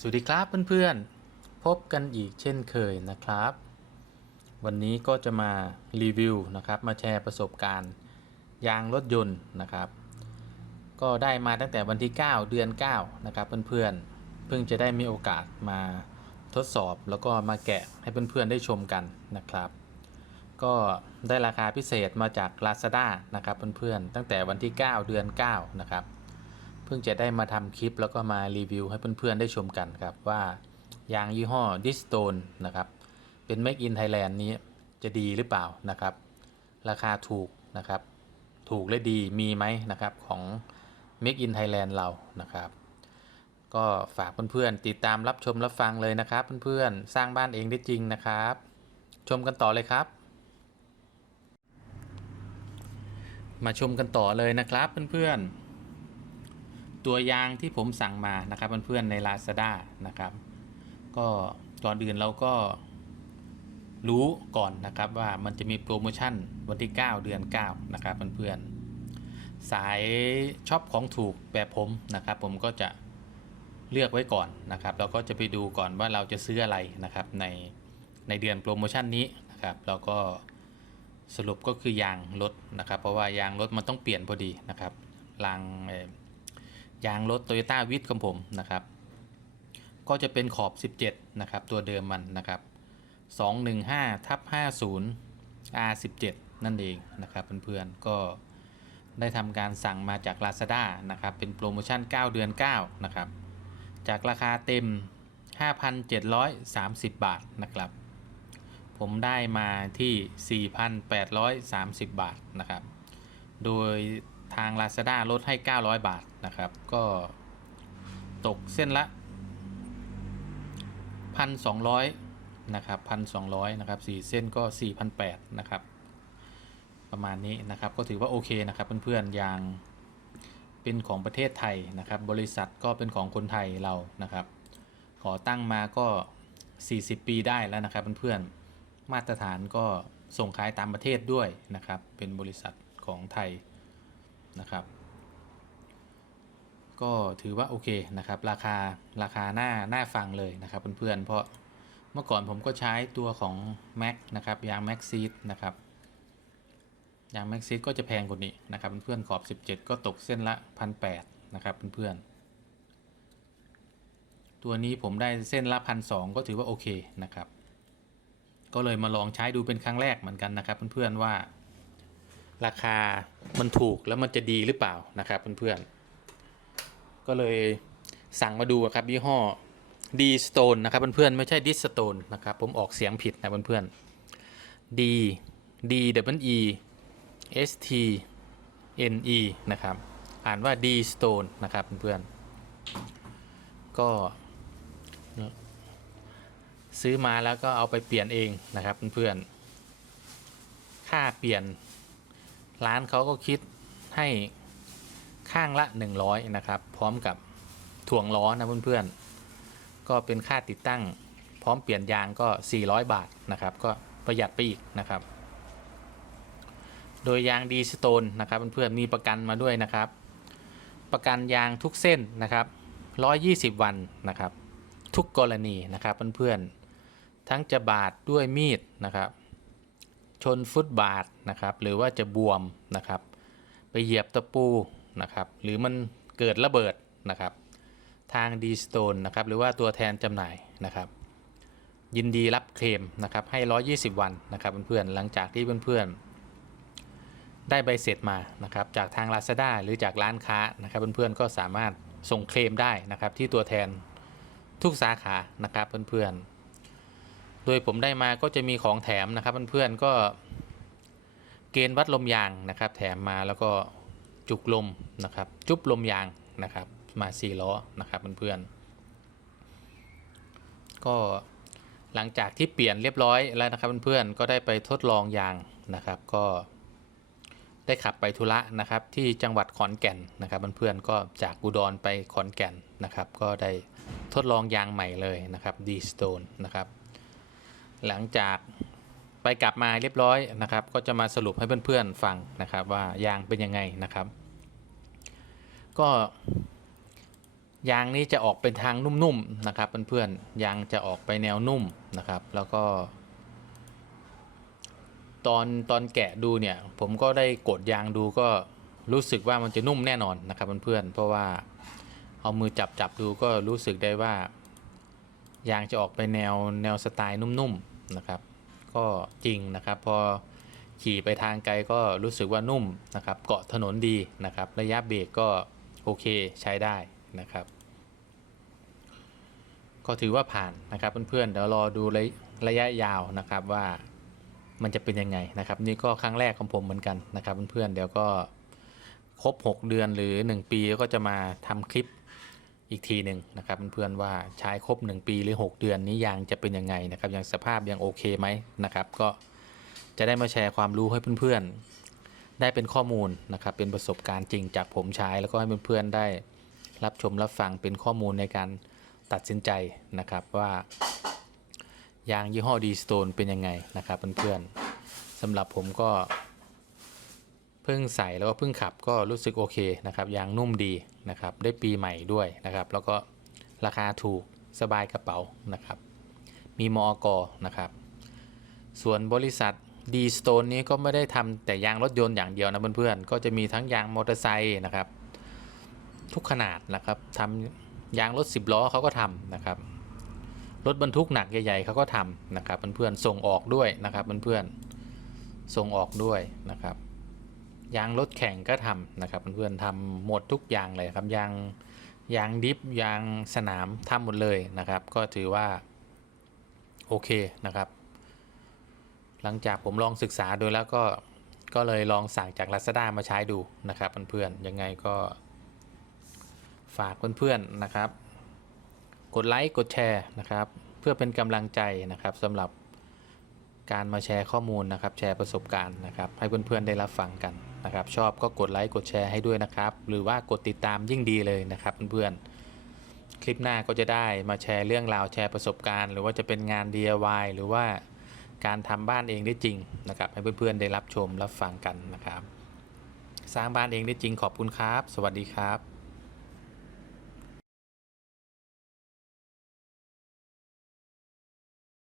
สวัสดีครับเพื่อนๆ พบกันอีกเช่นเคยนะครับ วันนี้ก็จะมารีวิวนะครับมาแชร์ประสบการณ์ยางรถยนต์นะครับ ก็ได้มาตั้งแต่วันที่ 9 เดือน 9 นะครับเพื่อนๆ เพิ่งจะได้มีโอกาสมาทดสอบแล้วก็มาแกะให้เพื่อนๆได้ชมกันนะครับ ก็ได้ราคาพิเศษมาจาก Lazada นะครับเพื่อนๆ ตั้งแต่วันที่ 9 เดือน 9 นะครับ เพิ่งจะได้มาทำคลิปแล้วก็มารีวิวให้เพื่อนๆได้ชมกันครับว่ายางยี่ห้อดิสโตนนะครับเป็น Make in Thailand นี้จะดีหรือเปล่านะครับ ราคาถูกนะครับ ถูกและดีมีไหมนะครับของ Make in Thailand เรานะครับ ก็ฝากเพื่อนๆติดตามรับชมรับฟังเลยนะครับ เพื่อนๆสร้างบ้านเองได้จริงนะครับ ชมกันต่อเลยครับมาชมกันต่อเลยนะครับเพื่อนๆ ตัวยางที่ผมสั่งมานะครับเพื่อนๆใน Lazada นะครับ ก็ก่อนอื่นเราก็รู้ก่อนนะครับว่ามันจะมีโปรโมชั่นวันที่ 9 เดือน 9 นะครับเพื่อนๆสายช็อปของถูกแบบผมนะครับ ผมก็จะเลือกไว้ก่อนนะครับเราก็จะไปดูก่อนว่าเราจะซื้ออะไรนะครับในในเดือนโปรโมชั่นนี้นะครับแล้วก็สรุปก็คือยางรถนะครับ เพราะว่ายางรถมันต้องเปลี่ยนพอดีนะครับรางเอ ยางรถ Toyota w i t ของผมนะครับ ก็จะเป็นขอบ 17 นะครับ ตัวเดิมมันนะครับ215ทับ50 R17 นั่นเองนะครับเพื่อนๆก็ได้ทำการสั่งมาจาก Lazada นะครับ เป็นโปรโมชั่น 9 เดือน 9 นะครับ จากราคาเต็ม 5,730 บาทนะครับ ผมได้มาที่ 4,830 บาทนะครับ โดย ทาง Lazada ลดให้ 900 บาทนะครับ ก็ตกเส้นละ 1,200 นะครับ 1,200 นะครับ 4 เส้นก็ 4,800 นะครับ ประมาณนี้นะครับ ก็ถือว่าโอเคนะครับเพื่อนๆยางเป็นของประเทศไทยนะครับ บริษัทก็เป็นของคนไทยเรานะครับ ขอตั้งมาก็ 40 ปีได้แล้วนะครับเพื่อนๆ มาตรฐานก็ส่งขายตามประเทศด้วยนะครับ เป็นบริษัทของไทย นะครับ ก็ถือว่าโอเคนะครับ ราคาราคาหน้าหน้าฟังเลยนะครับเพื่อนๆเพราะเมื่อก่อนผมก็ใช้ตัวของ Mac นะครับยาง Max Seed นะครับยาง Max Seed ก็จะแพงกว่านี้นะครับเพื่อนๆขอบ 17 ก็ตกเส้นละ 1,800นะครับเพื่อนๆตัวนี้ผมได้เส้นละ 1,200 ก็ถือว่าโอเคนะครับ ก็เลยมาลองใช้ดูเป็นครั้งแรกเหมือนกันนะครับเพื่อนๆว่า ราคามันถูกแล้วมันจะดีหรือเปล่านะครับเพื่อนๆ ก็เลยสั่งมาดูครับยี่ห้อ D Stone นะครับเพื่อนๆ ไม่ใช่ D Stone นะครับ ผมออกเสียงผิดนะเพื่อนๆ D D W E S T N E นะครับ อ่านว่า D Stone นะครับเพื่อนๆ ก็ซื้อมาแล้วก็เอาไปเปลี่ยนเองนะครับเพื่อนๆ ค่าเปลี่ยน ร้านเขาก็คิดให้ข้างละ 100 นะครับ พร้อมกับถ่วงล้อนะเพื่อนๆ ก็เป็นค่าติดตั้ง พร้อมเปลี่ยนยางก็ 400 บาทนะครับ ก็ประหยัดไปอีกนะครับ โดยยางดีสโตนนะครับเพื่อนๆมีประกันมาด้วยนะครับ ประกันยางทุกเส้นนะครับ 120 วันนะครับ ทุกกรณีนะครับเพื่อนๆทั้งจะบาดด้วยมีดนะครับ ชนฟุตบาทนะครับ หรือว่าจะบวมนะครับ ไปเหยียบตะปูนะครับ หรือมันเกิดระเบิดนะครับ ทางดีสโตนนะครับ หรือว่าตัวแทนจำหน่ายนะครับ ยินดีรับเคลมนะครับ ให้ 120 วันนะครับเพื่อนๆหลังจากที่เพื่อนๆ ได้ใบเสร็จมานะครับ จากทาง Lazada หรือจากร้านค้านะครับเพื่อนๆก็สามารถส่งเคลมได้นะครับที่ตัวแทนทุกสาขานะครับเพื่อนๆ โดยผมได้มาก็จะมีของแถมนะครับเพื่อนๆก็เกณฑ์วัดลมยางนะครับ แถมมาแล้วก็จุกลมนะครับ จุบลมยางนะครับ มา4ล้อนะครับเพื่อนๆก็หลังจากที่เปลี่ยนเรียบร้อยแล้วนะครับเพื่อนๆก็ได้ไปทดลองยางนะครับ ก็ได้ขับไปธุระนะครับ ที่จังหวัดขอนแก่นนะครับเพื่อนๆก็จากอุดรไปขอนแก่นนะครับ ก็ได้ทดลองยางใหม่เลยนะครับดีสโตนนะครับ หลังจากไปกลับมาเรียบร้อยนะครับ ก็จะมาสรุปให้เพื่อนๆฟังนะครับ ว่ายางเป็นยังไงนะครับ ก็ยางนี้จะออกเป็นทางนุ่มๆนะครับเพื่อนๆยางจะออกไปแนวนุ่มนะครับ แล้วก็ ตอนตอนแกะดูเนี่ย ผมก็ได้กดยางดูก็รู้สึกว่ามันจะนุ่มแน่นอนนะครับเพื่อนๆเพราะว่าเอามือจับจับดูก็รู้สึกได้ว่า ยางจะออกไปแนวแนวสไตล์นุ่มๆนะครับ ก็จริงนะครับ พอขี่ไปทางไกลก็รู้สึกว่านุ่มนะครับ เกาะถนนดีนะครับ ระยะเบรกก็โอเคใช้ได้นะครับ ก็ถือว่าผ่านนะครับเพื่อนๆเดี๋ยวรอดูระระยะยาวนะครับว่ามันจะเป็นยังไงนะครับ นี่ก็ครั้งแรกของผมเหมือนกันนะครับเพื่อนๆเดี๋ยวก็ครบ 6 เดือนหรือ 1 ปีก็จะมาทำคลิป อีกทีหนึ่งนะครับเพื่อนๆว่าใช้ครบ 1 ปีหรือ 6 เดือนนี้ยางจะเป็นยังไงนะครับยังสภาพยังโอเคไหมนะครับ ก็จะได้มาแชร์ความรู้ให้เพื่อนๆ ได้เป็นข้อมูลนะครับ เป็นประสบการณ์จริงจากผมใช้แล้วก็ให้เพื่อนๆได้รับชมรับฟังเป็นข้อมูลในการตัดสินใจนะครับว่ายางยี่ห้อดีสโตนเป็นยังไงนะครับเพื่อนๆสำหรับผมก็ พิ่งใส่แล้วก็เพิ่งขับก็รู้สึกโอเคนะครับยางนุ่มดีนะครับได้ปีใหม่ด้วยนะครับ แล้วก็ราคาถูกสบายกระเป๋านะครับ มีมอกนะครับ ส่วนบริษัทดีสโตนนี้ก็ไม่ได้ทำแต่ยางรถยนต์อย่างเดียวนะเพื่อนๆ ก็จะมีทั้งยางมอเตอร์ไซค์นะครับ ทุกขนาดนะครับทำยางรถ 10 ล้อเขาก็ทำนะครับ รถบรรทุกหนักใหญ่ๆเขาก็ทำนะครับเพื่อนๆส่งออกด้วยนะครับเพื่อนๆส่งออกด้วยนะครับ ยางรถแข่งก็ทำนะครับเพื่อนๆทำหมดทุกอย่างเลยครับยางยางดิฟยางสนามทำหมดเลยนะครับ ก็ถือว่าโอเคนะครับ หลังจากผมลองศึกษาดูแล้วก็ก็เลยลองสั่งจาก Lazada มาใช้ดูนะครับเพื่อนๆยังไงก็ฝากเพื่อนๆนะครับ กดไลค์กดแชร์นะครับ เพื่อเป็นกำลังใจนะครับสำหรับ การมาแชร์ข้อมูลนะครับ แชร์ประสบการณ์นะครับ ให้เพื่อนๆได้รับฟังกันนะครับ ชอบก็กดไลค์กดแชร์ให้ด้วยนะครับ หรือว่ากดติดตามยิ่งดีเลยนะครับเพื่อนๆ คลิปหน้าก็จะได้มาแชร์เรื่องราวแชร์ประสบการณ์ หรือว่าจะเป็นงาน DIY หรือว่าการทำบ้านเองได้จริงนะครับ ให้เพื่อนๆได้รับชมรับฟังกันนะครับ สร้างบ้านเองได้จริงขอบคุณครับ สวัสดีครับ